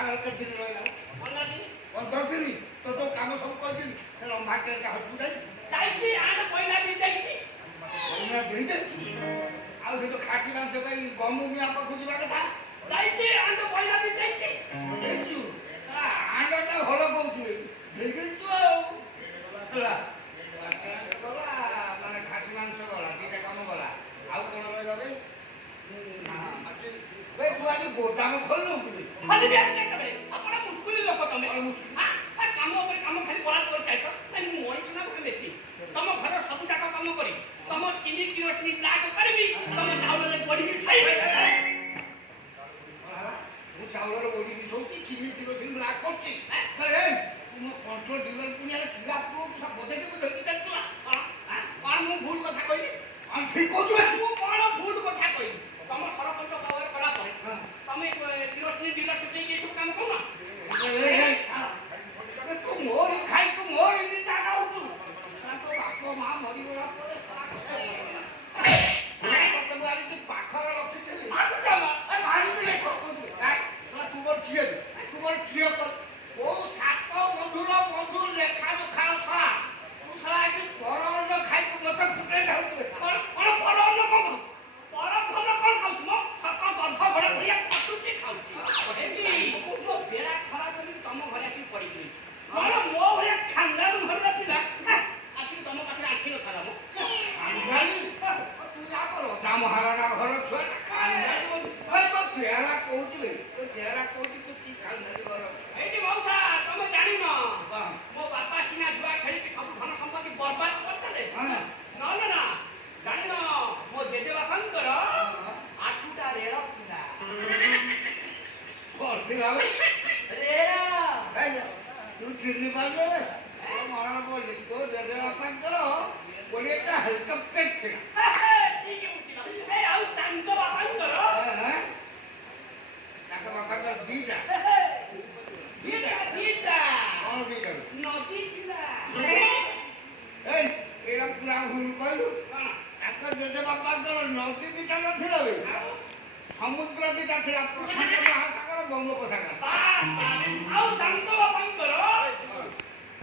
ବାହାଘର କେତେ ଦିନ ରହିଲା? 15 ଦିନ। ତ ତୋ କାମ ସବୁ କରିଥିଲି। ମାଟିରେ କାହାକୁ ଯାଇଛି ଆଣ ପଇଲା ବି ଯାଇଛି। ଦେଇ ଦେଇଛୁ। ଆଉ ସେ ତ ଖାସି ମାଂସ ପାଇଁ ଗମୁମିଆ ପାଖକୁ ଯିବା କଥା। ଯାଇଛି ଆଣ୍ଡ ପଇଲା ବି ଯାଇଛି। ଦେଇଛୁ ଆଣ୍ଡଟା ଭଲ କହୁଛୁ ଦେଇ ଦେଇଛୁ ଆଉ ହେଲା। ଗଲା ମାନେ ଖାସି ମାଂସ ଗଲା, ଦିଟା କାମ ଗଲା। ଆଉ କଣ ରହିଲା ଭାଇ? ତୁ ଆଜି ଗୋଦାମ ଖୋଲିନୁ କି? ଆପଣ ମୁସ୍କୁଲି ଲୋକ ତମେ। କାମ ଉପରେ କାମ ଖାଲି ବରାଦ କରି ଚାଲିଛ। ମୁଁ ମଣିଷ ନା ଗୋଟେ ବେଶୀ। ତମ ଘର ସବୁ ଯାକ କାମ କରି ତମ ଚିନି କିରୋସିନି ଲାଟ କରିବି, ତମ ଚାଉଳରେ ବଢି ମିଶାଇବି। ମୁଁ ଚାଉଳର ବଡି ମିଶଉଛି, ଚିନି କିରୋସିନି ବ୍ଲାକ୍ କରୁଛି। ମୋ କଣ୍ଟ୍ରୋଲ ଡିଲର ପୁଣିଆରେ କିରା ପୁଅକୁ ବଦେଇକି ଦେଖି ଚାଲିଛୁ ନା? କଣ ମୁଁ ଭୁଲ କଥା କହିଲି? ଠିକ କହୁଛୁ। ମୁଁ କଣ ଭୁଲ କଥା କହିଲି? ତମ ସରପଞ୍ଚ ପାୱାର କଲା ପରେ ତମେ କିରୋସିନି ଡିଲରସିପ ନେଇକି ଏସବୁ କାମ କରୁନ? ତୁ ମୋରି ଖାଇଛୁ, ମୋରି ନିନ୍ଦା ଗାଉଛୁ। ତୋ ବାପ ମା ମରିଗଲା ପରେ ତତେ ପାଖରେ ରଖିଥିଲି। ତୁ ମୋର କିଏ? ତୁ ମୋର କିଏ? କୋଉ ସାତ ବନ୍ଧୁର ବନ୍ଧୁ ଲେଖା ଯୋଖାର ସଳା। ତୁ ସଳା ଏଠି ପରଅନ୍ନ ଖାଇକୁ ମତେ ଫୁଟେଇ ଯାଉଛୁ। କଣ ପରଅନ୍ନ କଣ? ପରଅନ୍ନ କଣ ଖାଉଛୁ? ମୋ ସତ ଗଧ ଘରେ ଭଳିଆ ଖଟୁଛି ଖାଉଛି। ମୋ ବେଳା ଖରାପ କରିକି ତମ ଘରେ ଆସିକି ପଡିକି କଣ ମୋ ଭଳିଆ ଖାନଦାନ ଘରର ପିଲା ଆସିକି ତମ ପାଖରେ ଆଖି ନଥିଲା। ମୋ ତୁ ଯା କର ମହାରାଜା ଘର ଛୁଆ ତୋ ଚେହେରା କହୁଛୁ, ତୋ ଚେହେରା କହୁଛି ତୁ କି ଖାନଦାନୀ ଘର। ଏଇଠି ମଉସା ତମେ ଜାଣିନ ମୋ ବାପା ସିନା ଜୁଆ ଖେଳିକି ସବୁ ଧନ ସମ୍ପତ୍ତି ବର୍ବାଦ କରିଦେଲେ। ନହେଲେ ନା ଜାଣିନ ମୋ ଜେଜେ ବାପାଙ୍କର ଆଠୁଟା ରେଳ ଥିଲା। କଣ ଥିଲା? ରେଳ। ତୁ ଚିହ୍ନି ପାରିଲେ ମରଣ ପଡିଲି। ତୋ ଜେଜେ ବାପାଙ୍କର ଗୋଟିଏଟା ହେଲିକପ୍ଟର ଥିଲା। ଆଉ ତାଙ୍କ ବାପାଙ୍କର ଦିଟା। କଣ ଦିଟା? ନଦୀ ଥିଲା। ଏଇଟା ପୁରା ଭୁଲ କହିଲୁ। ତାଙ୍କ ଜେଜେ ବାପାଙ୍କର ନଦୀ ଦିଟା ନଥିଲା, ସମୁଦ୍ର ଦିଟା ଥିଲା। ପ୍ରଶାନ୍ତ ମହାସାଗର, ବଙ୍ଗୋପସାଗର। ଆଉ ତାଙ୍କ ବାପାଙ୍କର